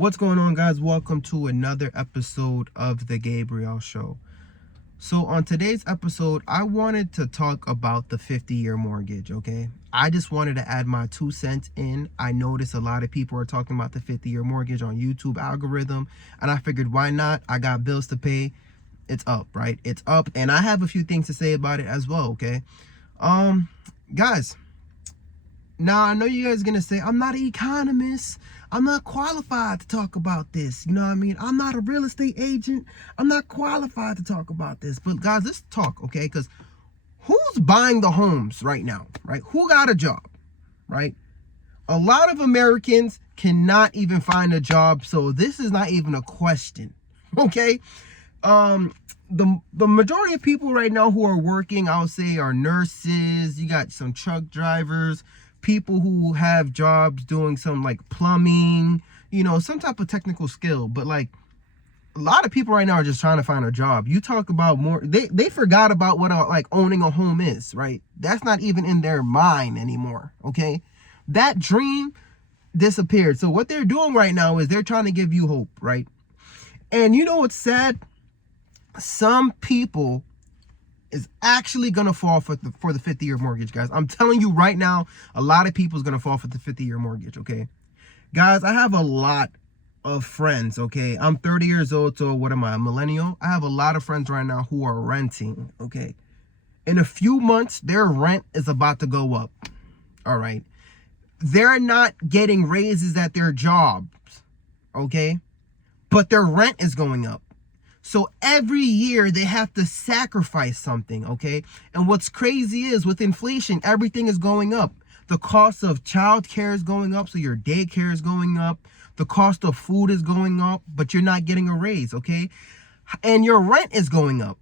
What's going on, guys? Welcome to another episode of The Gabriel Show. So on today's episode, I wanted to talk about the 50-year mortgage, okay? I just wanted to add my 2 cents in. I noticed a lot of people are talking about the 50-year mortgage on YouTube algorithm, and I figured, why not? I got bills to pay. It's up, right? It's up, and I have a few things to say about it as well, okay? Guys, now I know you guys are going to say, I'm not an economist. I'm not qualified to talk about this. You know what I mean? I'm not a real estate agent. I'm not qualified to talk about this. But guys, let's talk, okay? Because who's buying the homes right now, right? Who got a job, right? A lot of Americans cannot even find a job. So this is not even a question, okay? The majority of people right now who are working, I would say, are nurses. You got some truck drivers, people who have jobs doing some like plumbing, you know, some type of technical skill. But like a lot of people right now are just trying to find a job. You talk about more, they forgot about what like owning a home is, right? That's not even in their mind anymore, okay? That dream disappeared. So what they're doing right now is they're trying to give you hope, right? And you know what's sad? Some people is actually gonna fall for the 50-year mortgage, guys. I'm telling you right now, a lot of people is gonna fall for the 50-year mortgage, okay? Guys, I have a lot of friends, okay? I'm 30 years old, so what am I, a millennial? I have a lot of friends right now who are renting, okay? In a few months, their rent is about to go up, all right? They're not getting raises at their jobs, okay? But their rent is going up. So every year they have to sacrifice something, okay? And what's crazy is with inflation, everything is going up. The cost of childcare is going up, so your daycare is going up. The cost of food is going up, but you're not getting a raise, okay? And your rent is going up.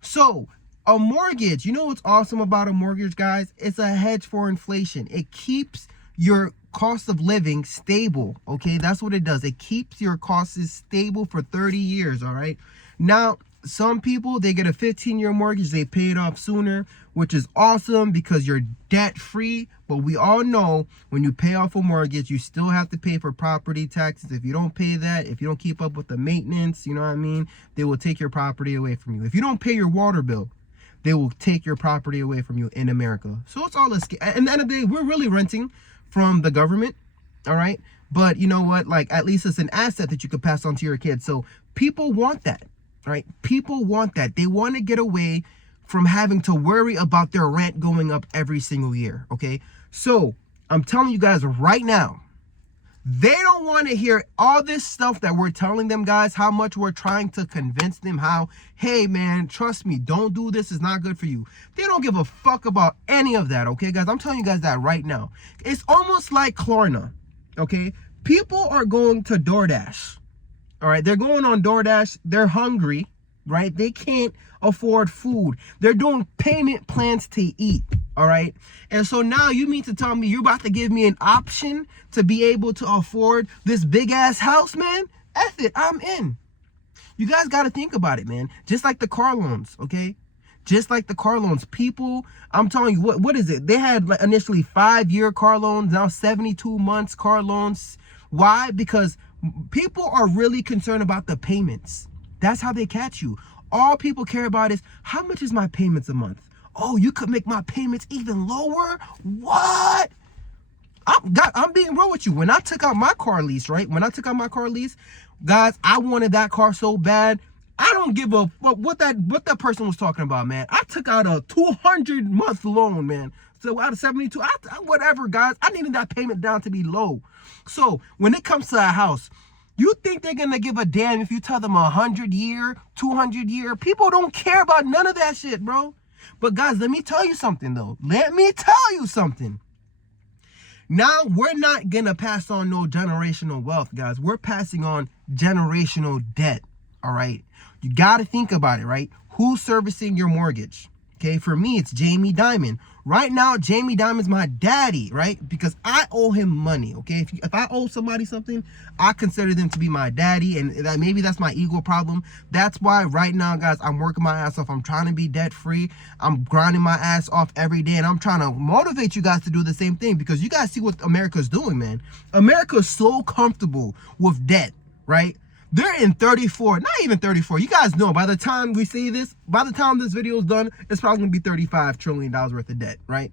So a mortgage, you know what's awesome about a mortgage, guys? It's a hedge for inflation. It keeps your cost of living stable, okay? That's what it does. It keeps your costs stable for 30 years, all right? Now, some people, they get a 15-year mortgage, they pay it off sooner, which is awesome because you're debt-free. But we all know when you pay off a mortgage, you still have to pay for property taxes. If you don't pay that, if you don't keep up with the maintenance, you know what I mean, they will take your property away from you. If you don't pay your water bill, they will take your property away from you in America. So it's all a scam. At the end of the day, we're really renting from the government, all right? But you know what? Like, at least it's an asset that you could pass on to your kids. So people want that, right? People want that. They want to get away from having to worry about their rent going up every single year, okay? So I'm telling you guys right now, they don't want to hear all this stuff that we're telling them, guys, how much we're trying to convince them how, hey, man, trust me, don't do this. It's not good for you. They don't give a fuck about any of that, okay, guys? I'm telling you guys that right now. It's almost like Klarna, okay? People are going to DoorDash, all right? They're going on DoorDash. They're hungry, right? They can't afford food. They're doing payment plans to eat, all right? And so now you mean to tell me you're about to give me an option to be able to afford this big ass house, man? F it, I'm in. You guys got to think about it, man. Just like the car loans, okay? Just like the car loans. People, I'm telling you, what is it? They had like initially 5-year car loans, now 72 months car loans. Why? Because people are really concerned about the payments. That's how they catch you. All people care about is, how much is my payments a month? Oh, you could make my payments even lower? What? I'm being real with you. When I took out my car lease, right? When I took out my car lease, guys, I wanted that car so bad. I don't give a fuck what that person was talking about, man. I took out a 200-month loan, man. So out of 72, whatever, guys. I needed that payment down to be low. So when it comes to a house, you think they're going to give a damn if you tell them 100-year, 200-year? People don't care about none of that shit, bro. But guys, let me tell you something, though. Let me tell you something. Now, we're not going to pass on no generational wealth, guys. We're passing on generational debt, all right? You got to think about it, right? Who's servicing your mortgage? Okay, for me, it's Jamie Dimon. Right now, Jamie Dimon's my daddy, right? Because I owe him money, okay? If I owe somebody something, I consider them to be my daddy, and maybe that's my ego problem. That's why right now, guys, I'm working my ass off. I'm trying to be debt-free. I'm grinding my ass off every day, and I'm trying to motivate you guys to do the same thing, because you guys see what America's doing, man. America's so comfortable with debt, right? They're in 34, not even 34. You guys know by the time we see this, by the time this video is done, it's probably going to be $35 trillion worth of debt, right?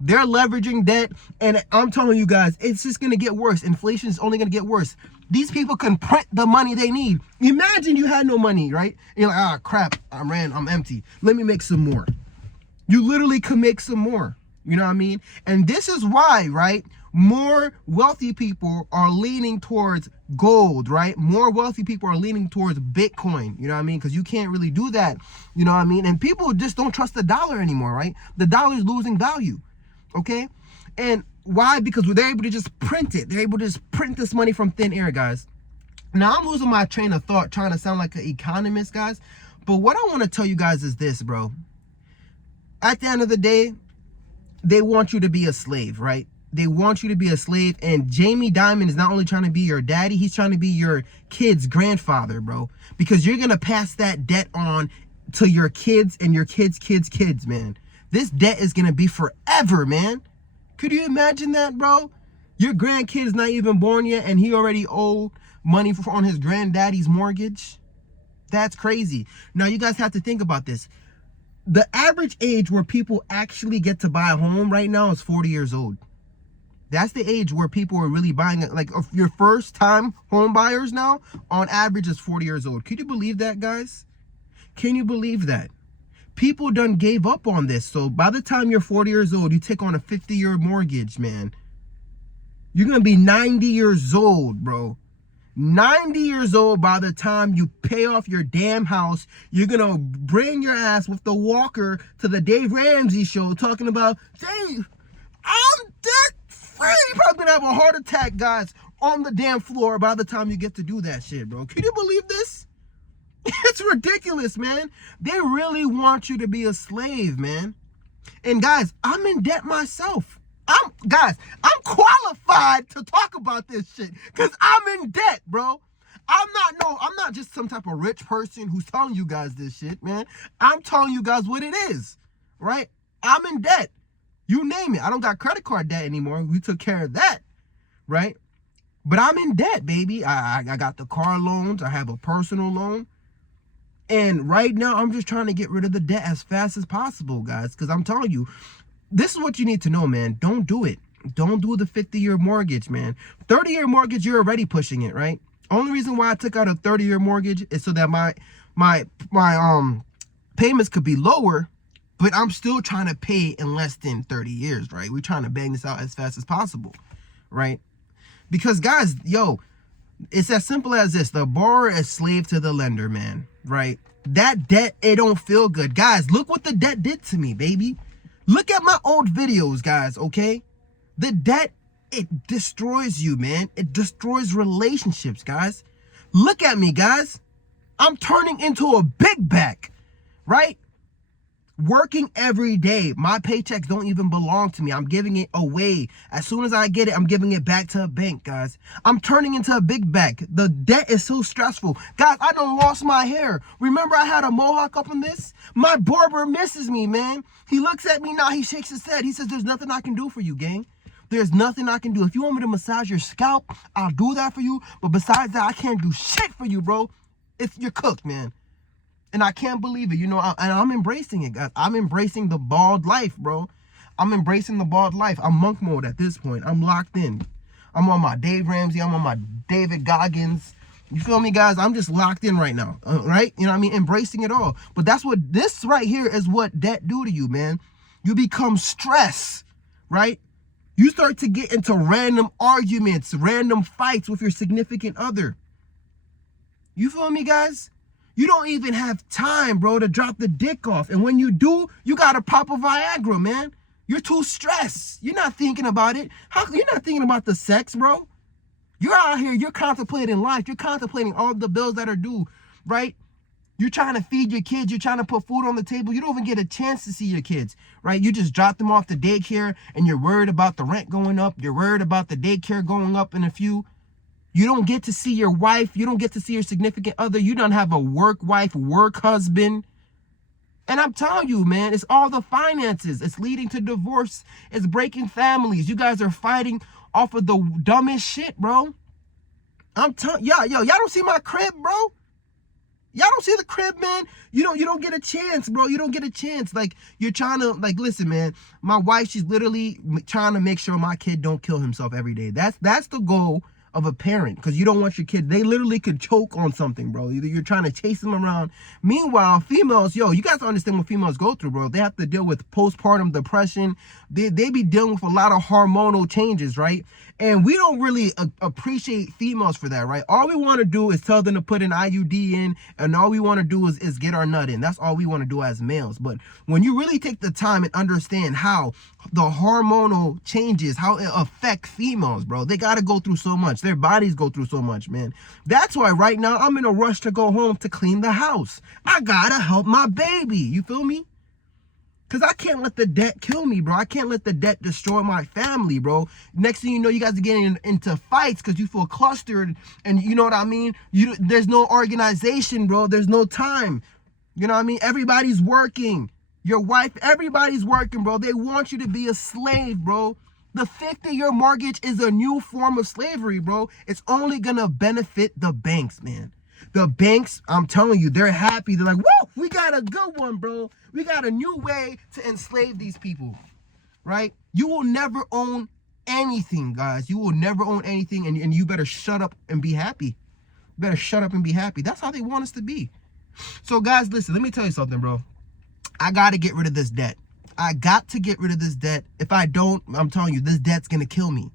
They're leveraging debt, and I'm telling you guys, it's just going to get worse. Inflation is only going to get worse. These people can print the money they need. Imagine you had no money, right? And you're like, ah, crap, I'm empty. Let me make some more. You literally can make some more. You know what I mean? And this is why, right? More wealthy people are leaning towards gold, right? More wealthy people are leaning towards Bitcoin, you know what I mean? Because you can't really do that, you know what I mean? And people just don't trust the dollar anymore, right? The dollar is losing value, okay? And why? Because they're able to just print it. They're able to just print this money from thin air, guys. Now, I'm losing my train of thought trying to sound like an economist, guys. But what I want to tell you guys is this, bro. At the end of the day, they want you to be a slave, right? They want you to be a slave. And Jamie Dimon is not only trying to be your daddy, he's trying to be your kid's grandfather, bro. Because you're going to pass that debt on to your kids and your kids' kids, man. This debt is going to be forever, man. Could you imagine that, bro? Your grandkid is not even born yet, and he already owed money on his granddaddy's mortgage. That's crazy. Now, you guys have to think about this. The average age where people actually get to buy a home right now is 40 years old. That's the age where people are really buying it. Like, if your first time home buyers now, on average, is 40 years old. Can you believe that, guys? Can you believe that? People done gave up on this. So by the time you're 40 years old, you take on a 50-year mortgage, man. You're going to be 90 years old, bro. 90 years old by the time you pay off your damn house. You're going to bring your ass with the walker to the Dave Ramsey show talking about, Dave, I'm debt free. You're probably going to have a heart attack, guys, on the damn floor by the time you get to do that shit, bro. Can you believe this? It's ridiculous, man. They really want you to be a slave, man. And guys, I'm in debt myself. I'm qualified to talk about this shit because I'm in debt, bro. I'm not just some type of rich person who's telling you guys this shit, man. I'm telling you guys what it is, right? I'm in debt. You name it. I don't got credit card debt anymore. We took care of that, right? But I'm in debt, baby. I got the car loans. I have a personal loan. And right now, I'm just trying to get rid of the debt as fast as possible, guys. Because I'm telling you, this is what you need to know, man. Don't do it. Don't do the 50-year mortgage, man. 30-year mortgage, you're already pushing it, right? Only reason why I took out a 30-year mortgage is so that my payments could be lower, but I'm still trying to pay in less than 30 years, right? We're trying to bang this out as fast as possible, right? Because, guys, yo, it's as simple as this. The borrower is slave to the lender, man, right? That debt, it don't feel good. Guys, look what the debt did to me, baby. Look at my old videos, guys, okay? The debt, it destroys you, man. It destroys relationships, guys. Look at me, guys. I'm turning into a big back, right? Working every day. My paychecks don't even belong to me. I'm giving it away. As soon as I get it, I'm giving it back to a bank, guys. I'm turning into a big back. The debt is so stressful. Guys, I done lost my hair. Remember I had a mohawk up on this? My barber misses me, man. He looks at me now. He shakes his head. He says, there's nothing I can do for you, gang. There's nothing I can do. If you want me to massage your scalp, I'll do that for you. But besides that, I can't do shit for you, bro. You're cooked, man. And I can't believe it, you know, and I'm embracing it, guys. I'm embracing the bald life, bro. I'm embracing the bald life. I'm monk mode at this point. I'm locked in. I'm on my Dave Ramsey. I'm on my David Goggins. You feel me, guys? I'm just locked in right now, right? You know what I mean? Embracing it all. But that's what this right here is what debt do to you, man. You become stressed, right? You start to get into random arguments, random fights with your significant other. You feel me, guys? You don't even have time, bro, to drop the dick off. And when you do, you got to pop a Viagra, man. You're too stressed. You're not thinking about it. You're not thinking about the sex, bro. You're out here. You're contemplating life. You're contemplating all the bills that are due, right? You're trying to feed your kids. You're trying to put food on the table. You don't even get a chance to see your kids, right? You just drop them off to daycare and you're worried about the rent going up. You're worried about the daycare going up in a few. You don't get to see your wife. You don't get to see your significant other. You don't have a work wife, work husband. And I'm telling you, man, it's all the finances. It's leading to divorce. It's breaking families. You guys are fighting off of the dumbest shit, bro. I'm telling y'all don't see my crib, bro. Y'all don't see the crib, man. You don't get a chance, bro. You don't get a chance. Like, you're trying to, like, listen, man. My wife, she's literally trying to make sure my kid don't kill himself every day. That's the goal of a parent, because you don't want your kid, they literally could choke on something, bro. Either you're trying to chase them around. Meanwhile, females, you guys understand what females go through, bro. They have to deal with postpartum depression. They be dealing with a lot of hormonal changes, right? And we don't really appreciate females for that, right? All we want to do is tell them to put an IUD in, and all we want to do is get our nut in. That's all we want to do as males. But when you really take the time and understand how the hormonal changes, how it affects females, bro, they got to go through so much. Their bodies go through so much, man. That's why right now I'm in a rush to go home to clean the house. I got to help my baby. You feel me? Because I can't let the debt kill me, bro. I can't let the debt destroy my family, bro. Next thing you know, you guys are getting into fights because you feel clustered. And you know what I mean? There's no organization, bro. There's no time. You know what I mean? Everybody's working. Your wife, everybody's working, bro. They want you to be a slave, bro. The 50-year mortgage is a new form of slavery, bro. It's only going to benefit the banks, man. The banks, I'm telling you, they're happy. They're like, whoa, we got a good one, bro. We got a new way to enslave these people, right? You will never own anything, guys. You will never own anything, and you better shut up and be happy. You better shut up and be happy. That's how they want us to be. So, guys, listen, let me tell you something, bro. I got to get rid of this debt. I got to get rid of this debt. If I don't, I'm telling you, this debt's going to kill me.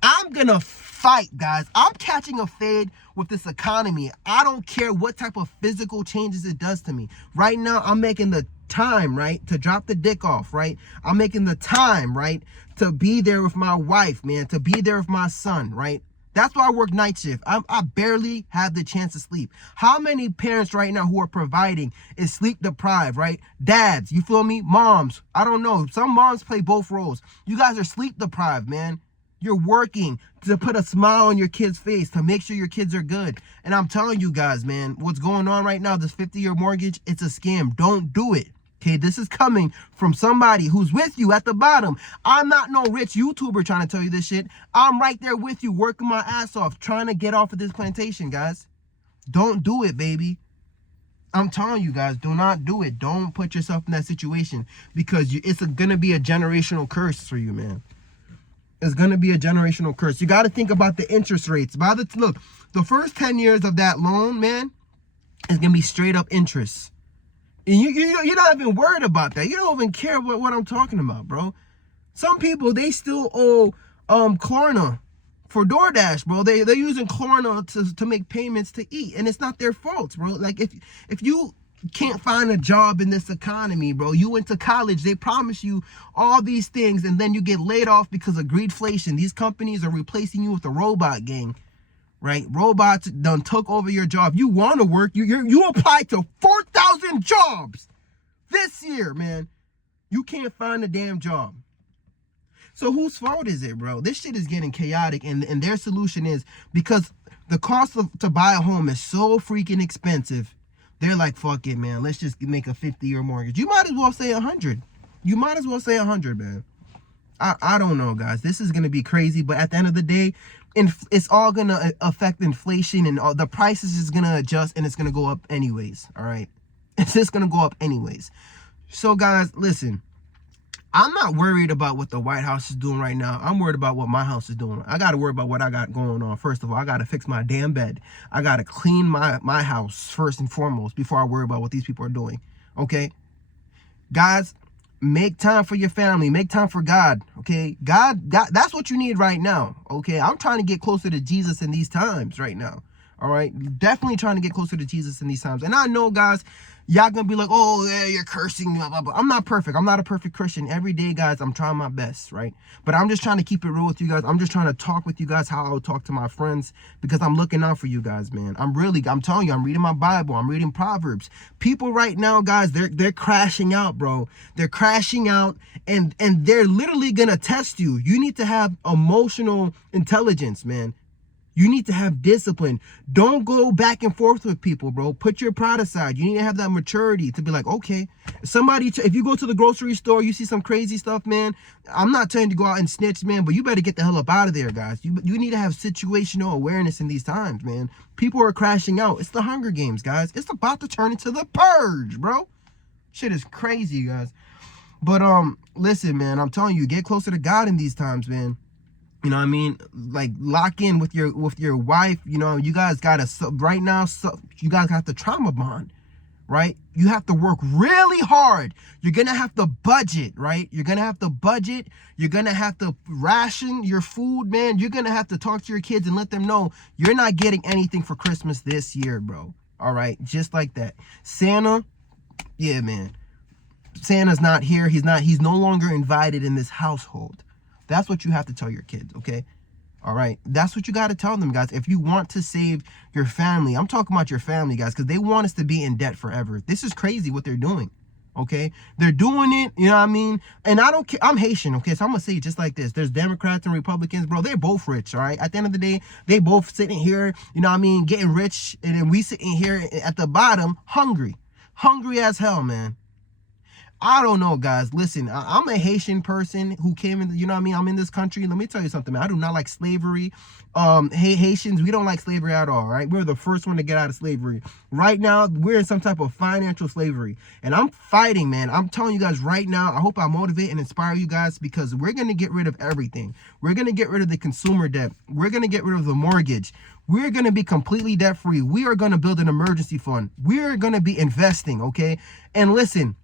I'm going to fight, guys. I'm catching a fade with this economy. I don't care what type of physical changes it does to me. Right now, I'm making the time, right, to drop the dick off, right? I'm making the time, right, to be there with my wife, man, to be there with my son, right? That's why I work night shift. I barely have the chance to sleep. How many parents right now who are providing is sleep deprived, right? Dads, you feel me? Moms, I don't know. Some moms play both roles. You guys are sleep deprived, man. You're working to put a smile on your kid's face, to make sure your kids are good. And I'm telling you guys, man, what's going on right now, this 50-year mortgage, it's a scam. Don't do it. Okay, this is coming from somebody who's with you at the bottom. I'm not no rich YouTuber trying to tell you this shit. I'm right there with you, working my ass off, trying to get off of this plantation, guys. Don't do it, baby. I'm telling you guys, do not do it. Don't put yourself in that situation, because it's going to be a generational curse for you, man. It's going to be a generational curse. You got to think about the interest rates. Look, the first 10 years of that loan, man, is going to be straight up interest. And you're not even worried about that. You don't even care what I'm talking about, bro. Some people, they still owe Klarna for DoorDash, bro. They're using Klarna to make payments to eat. And it's not their fault, bro. Like, if you can't find a job in this economy, bro, you went to college, they promise you all these things, and then you get laid off because of greedflation. These companies are replacing you with a robot gang, right? Robots done took over your job. You want to work, you applied to 4,000 jobs this year, man. You can't find a damn job. So whose fault is it, bro? This shit is getting chaotic, and their solution is, because the cost to buy a home is so freaking expensive, they're like, fuck it, man. Let's just make a 50-year mortgage. You might as well say 100. You might as well say 100, man. I don't know, guys. This is going to be crazy. But at the end of the day, it's all going to affect inflation, and all the prices is going to adjust, and it's going to go up anyways. All right. It's just going to go up anyways. So, guys, listen. I'm not worried about what the White House is doing right now. I'm worried about what my house is doing. I got to worry about what I got going on. First of all, I got to fix my damn bed. I got to clean my house first and foremost before I worry about what these people are doing. Okay? Guys, make time for your family. Make time for God. Okay? God, that's what you need right now. Okay? I'm trying to get closer to Jesus in these times right now. All right, definitely trying to get closer to Jesus in these times. And I know, guys, y'all gonna be like, oh yeah, you're cursing, blah, blah, blah. I'm not perfect. I'm not a perfect Christian. Every day, guys, I'm trying my best, right? But I'm just trying to keep it real with you guys. I'm just trying to talk with you guys how I would talk to my friends, because I'm looking out for you guys, man. I'm telling you, I'm reading my Bible. I'm reading Proverbs. People right now, guys, they're crashing out, bro. They're crashing out, and they're literally gonna test you. You need to have emotional intelligence, man. You need to have discipline. Don't go back and forth with people, bro. Put your pride aside. You need to have that maturity to be like, okay, if you go to the grocery store, you see some crazy stuff, man. I'm not telling you to go out and snitch, man, but you better get the hell up out of there, guys. You need to have situational awareness in these times, man. People are crashing out. It's the Hunger Games, guys. It's about to turn into the Purge, bro. Shit is crazy, guys. But listen, man, I'm telling you, get closer to God in these times, man. You know what I mean? Like, lock in with your wife. You know, you guys gotta right now. You guys have to trauma bond, right? You have to work really hard. You're gonna have to budget, right? You're gonna have to budget. You're gonna have to ration your food, man. You're gonna have to talk to your kids and let them know you're not getting anything for Christmas this year, bro. All right, just like that. Santa, yeah, man. Santa's not here. He's no longer invited in this household. That's what you have to tell your kids, okay? All right? That's what you got to tell them, guys. If you want to save your family, I'm talking about your family, guys, because they want us to be in debt forever. This is crazy what they're doing, okay? They're doing it, you know what I mean? And I don't care. I'm Haitian, okay? So I'm going to say it just like this. There's Democrats and Republicans, bro. They're both rich, all right? At the end of the day, they both sitting here, you know what I mean, getting rich, and then we sitting here at the bottom hungry. Hungry as hell, man. I don't know, guys. Listen, I'm a Haitian person who came in, you know what I mean? I'm in this country. Let me tell you something, man. I do not like slavery. Haitians, we don't like slavery at all, right? We're the first one to get out of slavery. Right now, we're in some type of financial slavery. And I'm fighting, man. I'm telling you guys right now, I hope I motivate and inspire you guys, because we're going to get rid of everything. We're going to get rid of the consumer debt. We're going to get rid of the mortgage. We're going to be completely debt free. We are going to build an emergency fund. We're going to be investing, okay? And listen,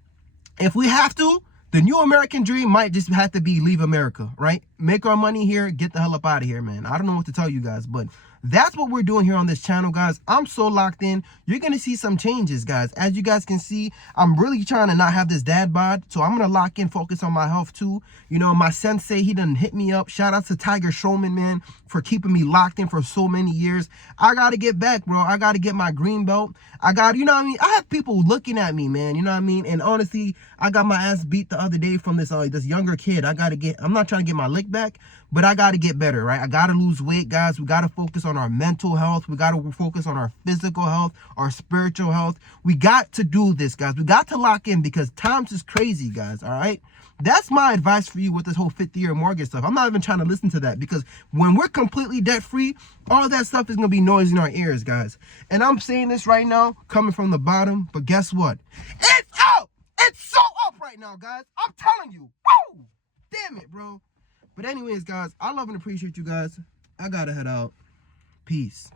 if we have to, the new American dream might just have to be leave America, right? Make our money here, get the hell up out of here, man. I don't know what to tell you guys, but that's what we're doing here on this channel, guys. I'm so locked in. You're going to see some changes, guys. As you guys can see, I'm really trying to not have this dad bod, so I'm going to lock in, focus on my health too. You know, my sensei, he done hit me up. Shout out to Tiger Showman, man, for keeping me locked in for so many years. I got to get back, bro. I got to get my green belt. You know what I mean? I have people looking at me, man. You know what I mean? And honestly, I got my ass beat the other day from this younger kid. I'm not trying to get my lick back, but I got to get better, right? I got to lose weight, guys. We got to focus on our mental health. We got to focus on our physical health, our spiritual health. We got to do this, guys. We got to lock in, because times is crazy, guys, all right? That's my advice for you with this whole 50-year mortgage stuff. I'm not even trying to listen to that, because when we're completely debt-free, all that stuff is going to be noise in our ears, guys. And I'm saying this right now, coming from the bottom, but guess what? It's up! It's so up right now, guys. I'm telling you. Woo! Damn it, bro. But anyways, guys, I love and appreciate you guys. I got to head out. Peace.